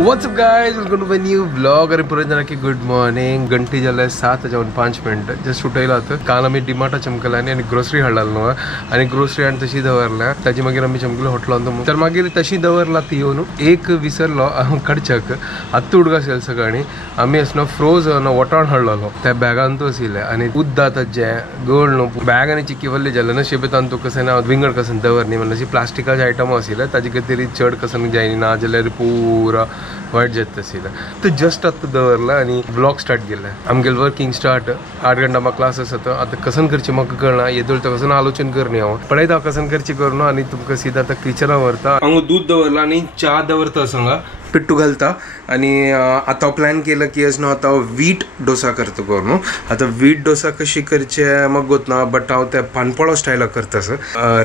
WhatsApp guys, welcome to my new vlog. अरे पुरे जना की गुड मॉर्निंग. घंटी झालं 7:05 जस्ट उठायला होतं. काल आम्ही डिमार्टा चमकला आणि ग्रोसरी हाडलेलो न्हू आणि ग्रोसरी आणि तशी दवरल्या. ताजी मागीर आम्ही चमकलो हॉटलांत. तर मागीर तशी दवरला ती येवन एक विसरलो कडचक आत्ता उडगा सेल सकाळी आम्ही असनो फ्रोझन वटाण हाडलेलो त्या बॅगान तो आशिल्ले आणि उद्दा जे गोड न्हू बॅग आनी चिक्की वल्ली जाले ना शेबेतान तू कशें ना विंगड कसन दवरनी म्हणून अशी प्लास्टिकाचे आयटम आशिल्ले ताजे खातीर चड कसन जायनी ना जाल्यार पुरा वायट जात आशिल्लें. तर जस्ट आत्ता दवरला आणि ब्लॉग स्टार्ट केला. आमगेल वर्किंग स्टार्ट 8 घंटा म्हाका क्लास आसा. आतां कसन करची म्हाका कळना. येदोळ तर कसन आलोचन करनी हांव पळयता कसन करची करूं आणि तुमकां सीधा आतां किचनां व्हरता. हांव दूद दवरला आणि च्या दवरता सांगा पिट्टू घालता आणि आता प्लॅन केलं की आज ना आता वीट डोसा करता करू न्हू. आता वीट डोसा कशी करचे म्हाका गोतना बट हांव त्या पानपळो स्टायला करता सर.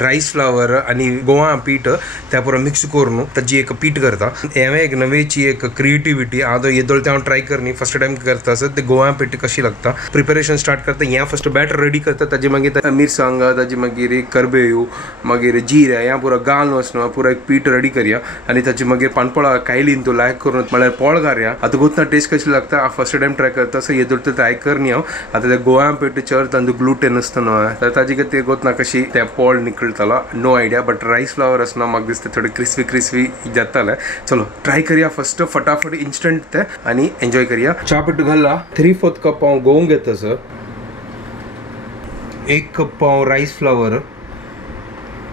रायस फ्लावर आणि गोवा पीठ त्या पुरो मिक्स करून ताजी एक पीठ करता. हें एक नवेची एक क्रिएटिविटी हांव येदोळ ते हांव ट्राय करनी फर्स्ट टायम करता सर. ते गोवा पीठ कशी लागता प्रिपरेशन स्टार्ट करता. हें फर्स्ट बॅटर रेडी करता. ताजे मागीर मिरसांग ताजी मागीर करबेव मागीर जिरे हें पुरो घालून वचना पुरो एक पीठ रेडी करया आणि ताजी मागीर पानपळा कायली तू लायक करून म्हळ्यार पोळ घालया. आता गोतना टेस्ट कशी लागता हांव फर्स्ट टायम ट्राय करता सो येदोळ तर ट्राय करनी हांव. आता त्या गोवा पेटीचेर तांदूळ ग्लुटेन आसता न्हू तर ताजे खातीर गोतना कशी त्या पोळ निकळटलो नो आयडिया. बट रायस फ्लावर आसना म्हाका दिसता थोडे क्रिस्पी जाताले. चलो ट्राय करया फर्स्ट फटाफट इन्स्टंट ते आणि एन्जॉय करया. च्या पिठू घालला 3/4 कप हांव गवूंक घेता सर. 1 कप हांव रायस फ्लावर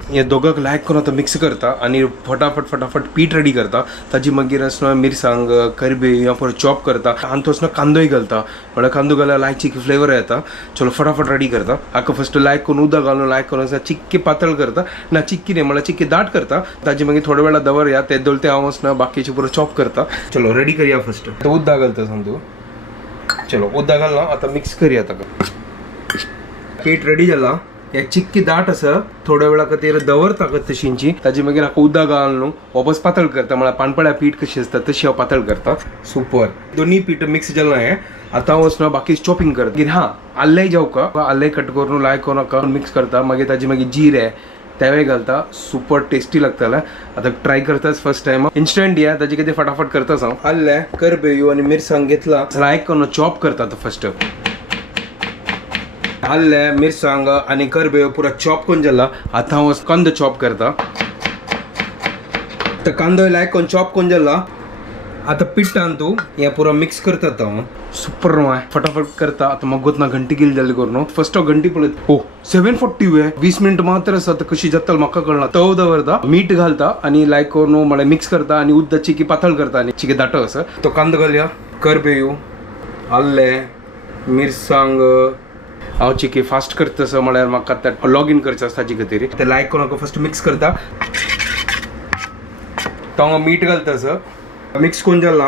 हे दोगांक लायक करून आतां मिक्स करता आणि फटाफट पीठ रेडी करता. ताजी मागीर आसना मिरसांग करबेव या परत चॉप करता आनी तो आसना कांदोय घालता. म्हळ्यार कांदो घाल्यार लायची फ्लेवर येता. चलो फटाफट रेडी करता. हाका फर्स्ट लायक करून उदक घालून लायक करून चिक्की पातळ करता ना चिक्की न्ही म्हळ्यार चिक्की दाट करता. ताजी मागीर थोड्या वेळा दवरया ते दोळ ते हांव आसना बाकीचे पुरो चॉप करता. चलो रेडी करया फर्स्ट. उदक घालता सांग. चलो उदक घालना आता मिक्स करया. ताका पीठ रेडी जाला. एक चिक्की दाट आसा थोड्या वेळा खातीर दवरता तशींची. ताजी मागीर हाका उदक घालून वापस पातळ करता. म्हळ्यार पानपळ्या पीठ कशी आसता तशी हांव पातळ करता. सुपर दोन्ही पीठ मिक्स जालें हें. आतां हांव वचना बाकी चॉपिंग करता. कितें आल्लेय जावका आल्लेय कट करून लायक करून मिक्स करता. मागीर ताजी मागीर जिरे तेवय घालता. सुपर टेस्टी लागताले. आता ट्राय करताच फर्स्ट टायम इन्स्टंट या ताजी कितें फटाफट करताच हांव. आल्ले करबेव आनी मिरसांग घेतला लायक करून चॉप करता. तो फर्स्ट आल्ले मिरसांग आणि करबेव पुरा चॉप करून जाला. आता हांव कांदो चॉप करता. तर कांदो लायक करून चॉप करून जाला. आता पिठान तू हे पुरो मिक्स करता. हांव सुपर फटाफट करता. आता म्हाका गोतना घंटी गेली जाली करून फर्स्ट घंटी पळयत 7:40 वे 20 मिनिट मात्र आसा. कशी जाता म्हाका कळना. तव दवरता मीठ घालता आणि लायक करून म्हळ्यार मिक्स करता आणि उदक चिकी पातळ करता आणि चिकी दाटो आसा. तो कांदो घालया करबेव आल्ले मिरसांग हांव चिकी फास्ट करता सर. म्हळ्यार म्हाका आतां लॉग इन करचें आसता ताजे खातीर. ते लायक करून हांव फर्स्ट मिक्स करता. तो हांव मीठ घालता सर. मिक्स करून जाला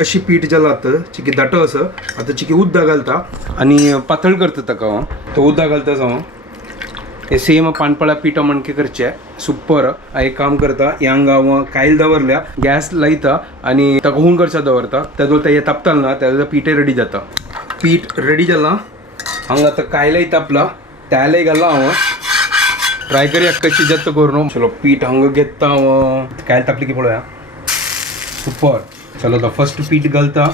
अशी पीठ जाला आतां चिकी दाटो आसा. आतां चिकी उदक घालता आणि पातळ करता ताका हांव. तो उदक घालता हांव. हे सेम पानपळ्या पिठा मणके करचे. सुपर एक काम करता ह्यांग हांव कायल दवरल्या गॅस लायता आणि ताका हुण करचा दवरता. तेदो ते तापताल ना तेदो पीठय रेडी जाता. पीठ रेडी जाला. हांगा आतां कायलय तापला त्यालय घाला हांव. ट्राय करया कशी जाता करून. चलो पीठ हांगा घेता हांव. कायल तापली की पळोवया. सुपर. चलो आतां फर्स्ट पीठ घालता.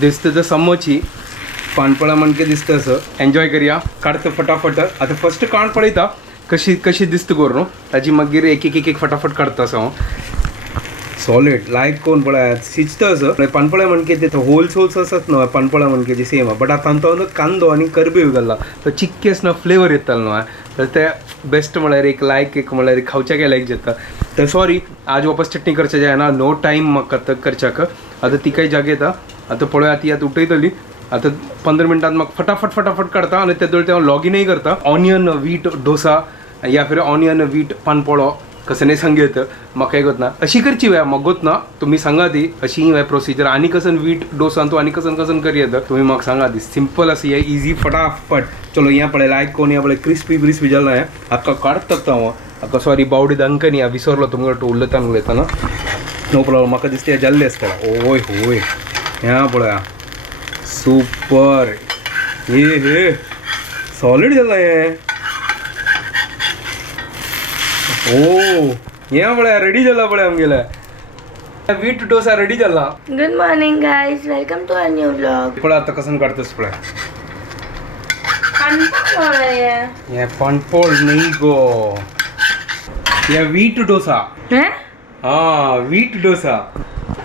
दिसता तर समोची पानपळा मणके दिसता असं. एन्जॉय करया. काढता फटाफट. आता फर्स्ट काण पळयता कशी दिसता करून ताजी मागीर एक फटाफट काडटा असो हांव. सॉलिड लायक कोण पळय शिजता असं. पानपळ्या मणके ते होल्स आसात न्हू पानपळ्या मणकेची सेम. बट आतां तो कांदो आनी करबेव घालला तो चिक्की आसना फ्लेवर येतालो न्हू. तर ते बेस्ट म्हळ्यार एक म्हळ्यार खावच्याक लायक जाता. तर सॉरी आज वापस चटणी करचे जायना. नो टायम म्हाका करच्याक. आतां ती काही जागेता. आतां पळोवया ती आतां उठयतली. आता 15 मिनटात म्हाका फटाफट काडता आणि तेदोळ ते लॉगिनय करता. ऑनियन वीट डोसा या फिर ऑनियन वीट पानपळो कसं नाही सांगत म्हाका हे गोतना अशी करची वय म्हाका गोतना तुम्ही सांगा ती अशी वय प्रोसिजर. आणि कसन वीट डोसा तू आणि कसन करी येतं तुम्ही म्हाका सांगा ती. सिंपल अशी आहे इजी फटाफट. चलो यहाँ पड़े लाइक कोण यहाँ पड़े क्रिस्पी जाला है. आपका काढता हांव अका सॉरी बावडी दंकनी विसरलो तुमकां उलयताना उलयताना नो प्रॉब्लम म्हाका दिसता जाल्ले आसता ओय होय ह्या पळया सुपर हे सॉलिड जाला हे ओ ह्या पळया रेडी जाला पळया आमगेला वीट डोसा रेडी जाला. Good morning guys, welcome to a new vlog. पळय आता कसं काढतोस पळय हे पणपोळ नाही गो हे वीट डोसा. हा वीट डोसा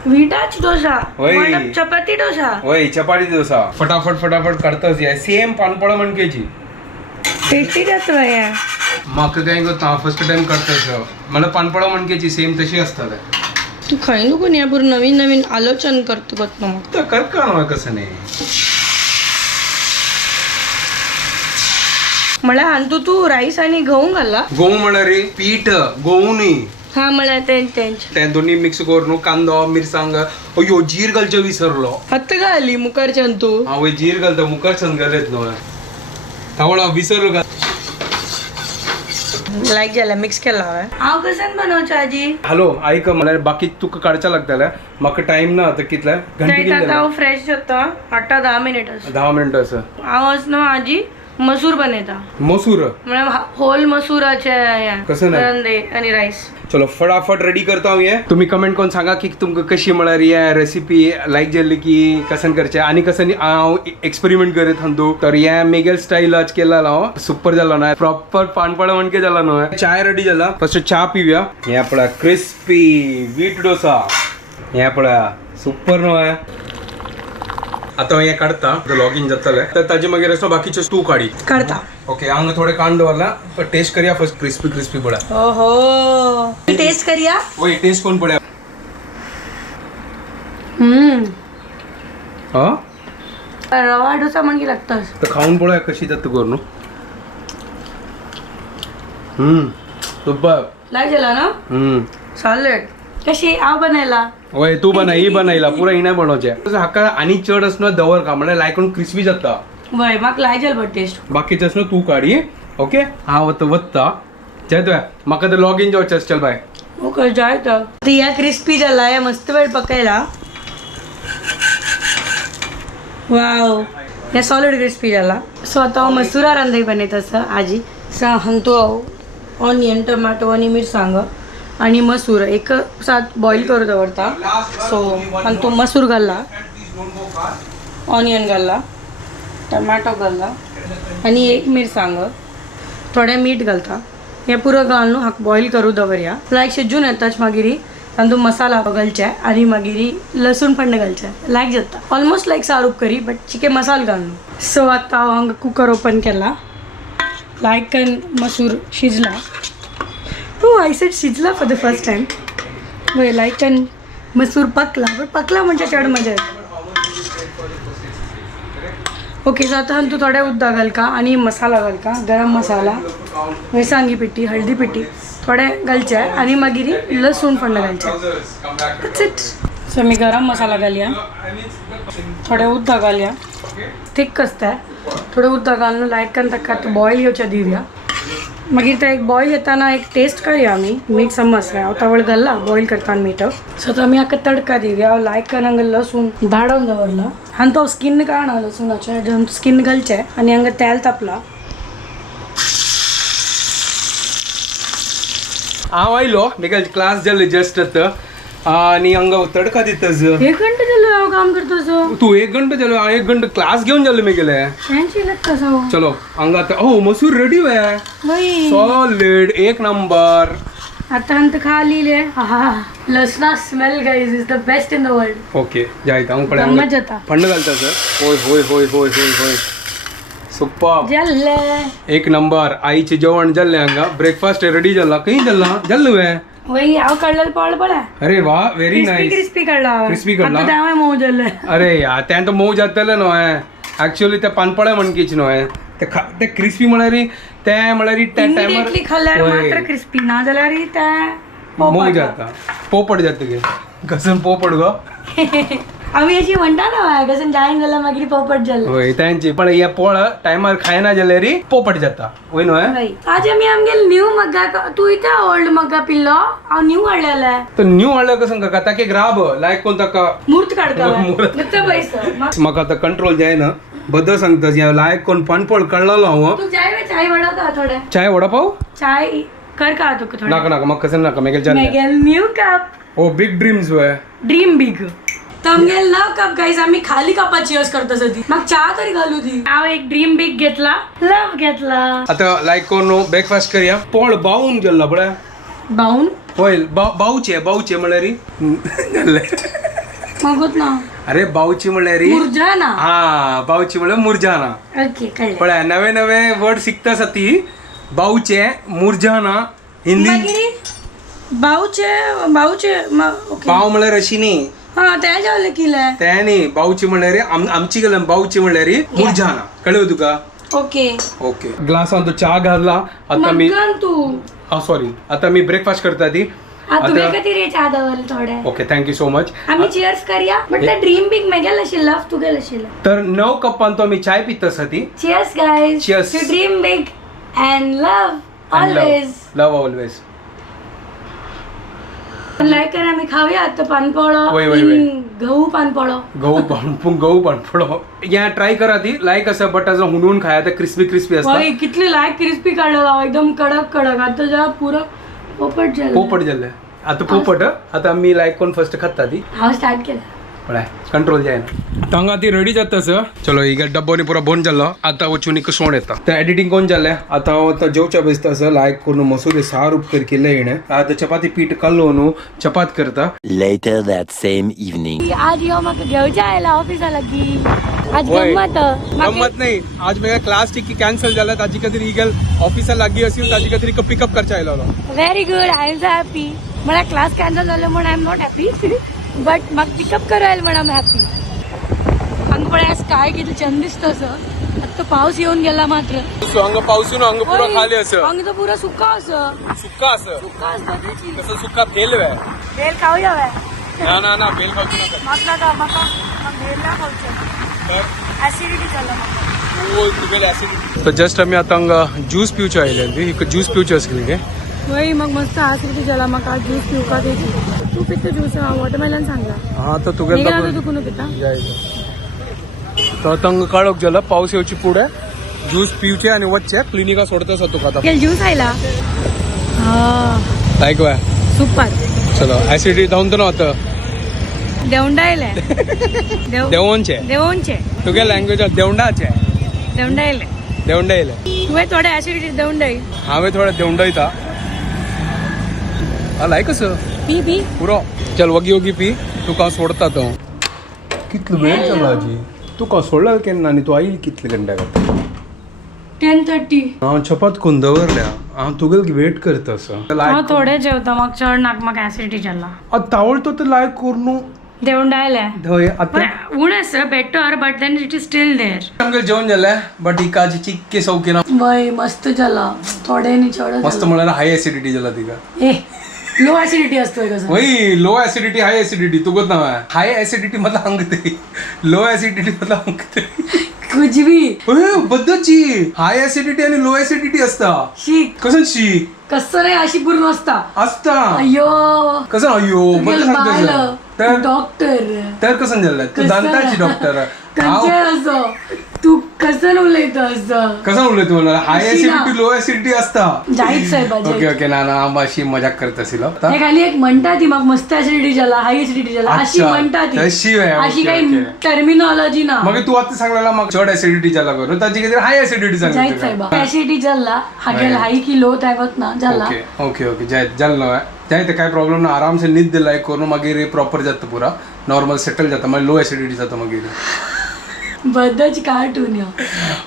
वीटाच डोसा वय. मतलब चपाती डोसा वय चपाती डोसा फटाफट फटाफट काढतोस हे सेम पानपळ म्हणकेची टेस्टी जातो या. म्हाका काय करता फर्स्ट टाइम करतोस मला पानपळ म्हणकेची सेम तशी असतात. तू खाई नको या पूर्ण नवीन नवीन आलोचन करतो करतो मग तर कर का ना कसं नाही मला आणतो तू राईस आणि गहू घाला. गहू म्हणा रे पीठ गहू न्ही हा मला तेंच ते दोन्ही मिक्स करून कांदो मिरसांग अयो जीर घालचे विसरलो. हत्त घाली मुकारच्यान तू. हा वय जीर घालता मुखार छंद घालत न्हू थावळा विसरलो का लाईक झाला मिक्स केला हवा. हांव कसं बनवचं आजी. हॅलो ऐक मला बाकी तुका काडचा लागतले म्हाका टाइम ना आता कितले घंटे हांव फ्रेश जाता 8-10 मिनिट 10 मिनिट असं हांव असं आजी मसूर बनयता मसूर म्हणजे होल मसूराचे कसं नाही? रंदे आणि राईस. चलो फटाफट रेडी करता हांव हे तुम्ही कमेंट करून सांगा की तुमकां कशी म्हळ्यार हे रेसिपी लायक जाल्ली की कसन करचे आणि कसं हांव एक्सपेरिमेंट करत हंतू तर हे मेगेल स्टाईल आज केला हांव सुपर जाला ना प्रॉपर पानपळा म्हणके जाला न्हू. चाय रेडी जाला फर्स्ट चा पिवया. हे पळया क्रिस्पी वीट डोसा हे पळया सुपर न्हू. आता हे काढता लॉगिन जातले तर ताजे मागीर असो बाकीचे तू काडी करता. ओके हांगा थोडे कांड दवरला पण टेस्ट करूया फर्स्ट क्रिस्पी क्रिस्पी पळया. ओहो टेस्ट करूया. ओय टेस्ट कोण पळया. हा रवा डोसा मागी लागतस तर खाऊन पळया कशी जात करून सुपर लाईक झाला ना. सॉलिड कशी हांव बनायला. वय तू बनाय ही बनायला पुरा हिना बनवचे हाका आणि चड असनो दवर का म्हणजे लायकून क्रिस्पी जाता वय म्हाका लायक जाला बट टेस्ट बाकीचे असनो तू काडी ओके हा वत्ता जायतोय म्हाका तर लॉग इन जावचे चल बाय. ओके जाय तर या क्रिस्पी झाला या मस्त वेळ पकायला. वाव या सॉलिड क्रिस्पी झाला. सो आता हांव मसुरा रांदय बनयत आसा आजी हांतो हांव ऑनियन टमाटो आनी मिरसांग आणि मसूर एक साथ बॉईल करू दवरता. सो आणि तो मसूर घालला ऑनियन घालला टमाटो घालला आणि एक मिरसांग थोडे मीठ घालता. हे पुरो घालून हाक बॉईल करू दवरया. लायक शिजून येताच मागीर तांदूळ मसाला घालचे आणि मागीर लसूण पण घालचे लायक जाता ऑलमोस्ट लायक सारूप करी बट चिके मसाला घालून. सो आता हांव कुकर ओपन केला लायक मसूर शिजला. हो आय सेड शिजला फॉर द फर्स्ट टाइम. वय लायक मसूर पकला बट पकला म्हणजे चड मजा येते. ओके सो आता तू थोडे उदक घालका आणि मसाला घालका गरम मसाला मिरसांगी पिठी हळदी पिठी थोडे घालचे आणि मागीर लसूण पण घालचे. सो मी गरम मसाला घालया थोडे उदक घालया थिक कसता थोडे उदक घालून लायक ताका बॉयल घेवचे दिवया. मागीर ते एक बॉयल येताना एक टेस्ट करूया आमी मीठ समजलं हांव तवळ घालला बॉयल करताना मीठ. सो आता आमी हाका तडका दिवया. हांव लायक हांगा लसूण धाडून दवरला आनी तो स्किन काडना लसुणाचे स्किन घालचे आनी हांगा तेल तापला. हांव आयलो मेगा क्लास जाले जस्ट आणि हांगा तडका दितास 1 घंटा जालो हांव काम करता. तू 1 घंटा जालो हांव 1 घंटा क्लास घेऊन जालो मेगेले. चलो हांगा आता ओ मसूर रेडी वय सॉलिड एक नंबर. आता अंत खाली लसणा smell guys is the best in the world. Okay जायत हांव पळय गंमत जाता फंड घालता सर. होय होय होय होय होय होय सुपर जाल्ले एक नंबर. आईचे जेवण जाल्ले हांगा ब्रेकफास्ट रेडी जाला खंय जाला जाल्लो वे वही हांव काडलेलो पावळ पळय. अरे वा व्हेरी नाईस. क्रिस्पी काडला क्रिस्पी काडला आता त्यामुळे मऊ जाल्ले. अरे यार तें तो मऊ जातले न्हू ऍक्च्युअली ते पानपळे म्हणकीच न्हू ते क्रिस्पी म्हळ्यार ते म्हळ्यार त्या टायमार खाल्ल्यार मात्र क्रिस्पी ना जाल्यार ते मऊ जाता पोपट जाता गे कसन पोपट गो. आम्ही अशी म्हणता ना कसं जाईन जाल्यार मागीर पोपट जालें होय तांची पण या पोळ टायमार खायना जाल्यार पोपट जाता होय न्हू आज आमी आमगेल न्यू मग्गा तू इथे ओल्ड मग्गा पिल्लो हांव न्यू हाडलेले तर न्यू हाडलं कसं काका ताका ग्राब लायक कोण ताका मूर्त काडता मूर्त. नुसतं पैसे म्हाका आतां कंट्रोल जायना बद्दल सांगता या लायक कोण पानपळ कळलो हांव तू चाय वाडवता थोडे चाय वडापाव चाय कर का तुका थोडे नाका नाका म्हाका कसं नाका मागीर जालें मेगेल न्यू कप ओ बिग ड्रीम्स वय ड्रीम बिग तमगेल ना कप गाईज आम्ही खाली कपाची यूज करता सदी मग चहा तरी घालू दी हांव एक ड्रीम बिग घेतला लव घेतला आता लायक कोण ब्रेकफास्ट करया पोळ बावून गेल्ला बळ्या बाऊन होय बाऊचे म्हणल्यार मगत ना अरे बाऊची म्हणल्यार मुरझा ना हा बाऊची म्हणल्यार मुरझाना ओके कळलं पळय नवे नवे वर्ड शिकता ती बाऊचे मुरझाना हिंदी मागीर बाऊचे ओके बाव म्हणल्यार अशी न्ही हा त्या जेवले किले त्या न्ही बाऊची म्हणल्यार आमची गेलं बाऊची म्हणल्यार मुरझाना कळलं तुका ओके ओके ग्लासान तो चहा घालला आता मी मगन तू सॉरी आता मी ब्रेकफास्ट करता ती तुम्ही कधी रे चहा दवरले थोडे ओके थँक्यू सो मच आम्ही चियर्स करूया म्हटलं ड्रीम बिग मेगेल अशी लव तुगेल अशिल्ला तर 9 कपान तो आम्ही चाय पिता ती cheers guys Cheers. To dream big and love always love always like करा आम्ही खाऊया आता पानपोळो वय, वय, in गहू पानपोळो गहू पाणफळो या ट्राय करा ती लायक असं बट असं हुनून खाया ते क्रिस्पी असता वय कितली लाईक क्रिस्पी काढलेला एकदम कडक आता जेव्हा पुरं पोपट झालं पोपट जाल्ले आता पोपट आता मी लायक कोण फर्स्ट खाता ती हांव स्टार्ट केला पळय कंट्रोल जायना तांगा ती रेडी जाता चलो ಈಗ डब्बोनी पुरा बंद जालो आता वचून एक सोण येता ते एडिटिंग कोण जाले आता हांव जेवच्या बेसता असं लायक करून मसुरी सार उपकर केले येणे आता चपाती पीठ काडलो न्हू चपात करता Later that same evening. आज यो म्हाका घेवच्या आयला ऑफिसाला की आज वय. गंमत नाही आज मेरा क्लास टिकी कॅन्सल जाला ताजी खातीर इगल ऑफिसा लागीं असेल ताजी खातीर पिकअप करचा आयलो very good I am so happy मला क्लास कॅन्सल झालं म्हणून I am not happy but म्हाका पिकअप करायला म्हणून आय एम हॅपी हांगा पळय स्काय किती छंद दिसता असं आता पाऊस येऊन गेला मात्र हांगा पावसून हांगा पुरो खाली असं हांगा तो पुरा सुका असं सुक्का असं सुका असता त्याची तसं सुक्का तेल वे बेल खाऊया वे ना बेल खावची नका म्हाका बेल ना खावचें ऍसिडिटी जाल्या म्हाका ओ तुगेले ऍसिडिटी तर जस्ट आम्ही आता हांगा ज्यूस पिवचे आयले एक ज्यूस पिवचे आसले गे वय मग मस्त ऍसिडिटी जाला म्हाका ज्यूस पिवका त्याची तू पितो ज्यूस वॉटरमेलन सांगला हा तर तुगेले तू कोण पिता तर आता हांगा काळोख जाला पावस येवची फुडें ज्यूस पिवचे आणि वच्चे क्लिनिका सोडता तुका आता ज्यूस आयला लायक वे सुपर चलो ऍसिडिटी धांवन तो आता देवंडायले देवोंचे तुगे लँग्वेज देवंडाचे देवंडायले देवंडायले तुवें थोडे ऍसिडिटी देवंडाय हांवें थोडे देवंडयता लायक असं पी पी पुरो चल वगी पी तुका सोडता तो कितलो वेळ जाला आजी तुका सोडला केन्ना आनी तूं आयली कितले घंट्याक 10:30 हांव चपात करून दवरल्या हांव तुगेल वेट करता असं हांव थोडे जेवता म्हाका चड नाक म्हाका ऍसिडिटी जाला तावळतो तर लायक करून देवंडायले धय आता उण आसा better but then it is still there आमगे जेवण जालें बट ही काजी चिक्के सौके ना वय मस्त जाला थोडे नी चड मस्त म्हळ्यार हाय एसिडिटी जाला तिका ए लो ऍसिडिटी असतोय कसं वही लो एसिडिटी हाय एसिडिटी तुगत ना हाय एसिडिटी मतलब हंगते लो एसिडिटी मतलब हंगते कुछ भी बद्दची हाय एसिडिटी आणि लो एसिडिटी असता शीक कसं शी कसं नाही अशी पूर्ण असता असता अयो कसं अयो बद्द सांगता तर डॉक्टर तर कसं झालं तू दांताची डॉक्टर कसे असो तू कसं उलयत असं कसं उलय तू म्हणा हाय अशी ना. एसिडिटी लो एसिडिटी असता जायच साहेब ओके ओके ना ना आंबा अशी मजाक करत असेल हे खाली एक म्हणता ती मग मस्त ऍसिडिटी झाला हाय ऍसिडिटी झाला अशी अच्छा, म्हणता ती तशी आहे, अशी ओके, काही ओके. टर्मिनॉलॉजी ना मग तू आता सांगलेला मग चढ एसिडिटी झाला करून ताची किती हाय एसिडिटी जायच साहेब सांगितलं ऍसिडिटी झाला हागेल हाय की लो टायमात ना झाला ओके ओके ओके जाय जाल जाय ते काय प्रॉब्लेम ना आराम से नींद दिलाय करून मागीर प्रॉपर जाता पुरा नॉर्मल सेटल जाता मागीर लो एसिडिटी जाता मागीर बद्दच कार्टून यो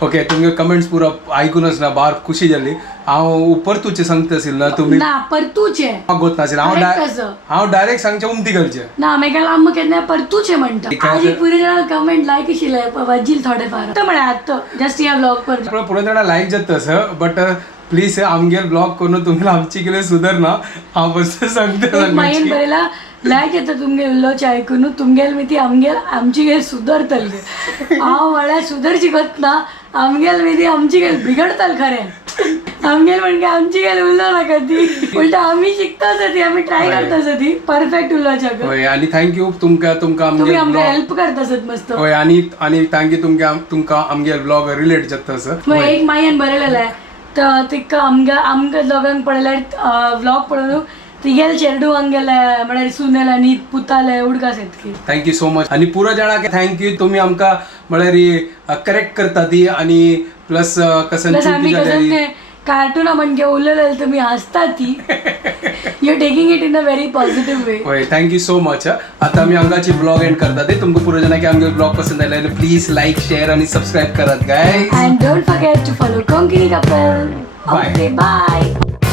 ओके तुमगे कमेंट्स पुरा आयकूनच ना बार खुशी जाली हांव परतूचे सांगता असेल ना तुम्ही ना परतूचे गोत नासेल Correct असं. हांव डायरेक्ट सांगचे उमती घालचे ना मेघाला आम्ही केन्ना परतूचे म्हणटा ठीक आहे. आज एक पुरी जाणां कमेंट लायक आशिल्ले वाजील थोडे फार तर म्हळ्यार आत्ता जस्ट या ब्लॉग पर पुढे जाणा लायक जाता सर बट प्लीज आमगे ब्लॉग करून तुम्ही आमची केले सुधारना हांव बस सांगता एक मायेन बरयला लायक येतं तुमगे उल्लोचे ऐकून तुमगेल मी ती आमची गेल सुधरतल हांव म्हळ्यार सुधरची गत ना आमगेल मी ती आमची गेल बिघडतल खरें आमगेल म्हणजे आमची गेल उल्लो नाका ती उलट आम्ही शिकता ती आम्ही ट्राय करता ती परफेक्ट उल्लोच्याक होय आणि थँक्यू तुमका तुम्ही आमगे आमकां हेल्प करता मस्त होय आणि थँक्यू तुमका आमगे ब्लॉग रिलेट जाता सर मग एक मायन बरयलेलं आहे तर तिका आमच्या दोगांक पळयल्यार व्लॉग पळोवन तिगेल चेडू आमगेले म्हळ्यार सुनेल आनी पुताले उडकास येतकी थँक्यू सो मच आणि पुरो जाणांक थँक्यू तुम्ही आमकां म्हळ्यार करेक्ट करता ती आणि प्लस कसं प्लस आम्ही कसं कार्टून म्हणजे उलयलें तुम्ही हसता ती you taking it in a very positive way होय थँक्यू सो मच आता आम्ही आमगाची ब्लॉग एंड करता ते तुमकां पुरो जाणांक आमगे ब्लॉग पसंद आयले प्लीज लाईक शेअर आणि सबस्क्राईब करात गाय and don't forget to follow Konkini couple. Bye. Okay, bye.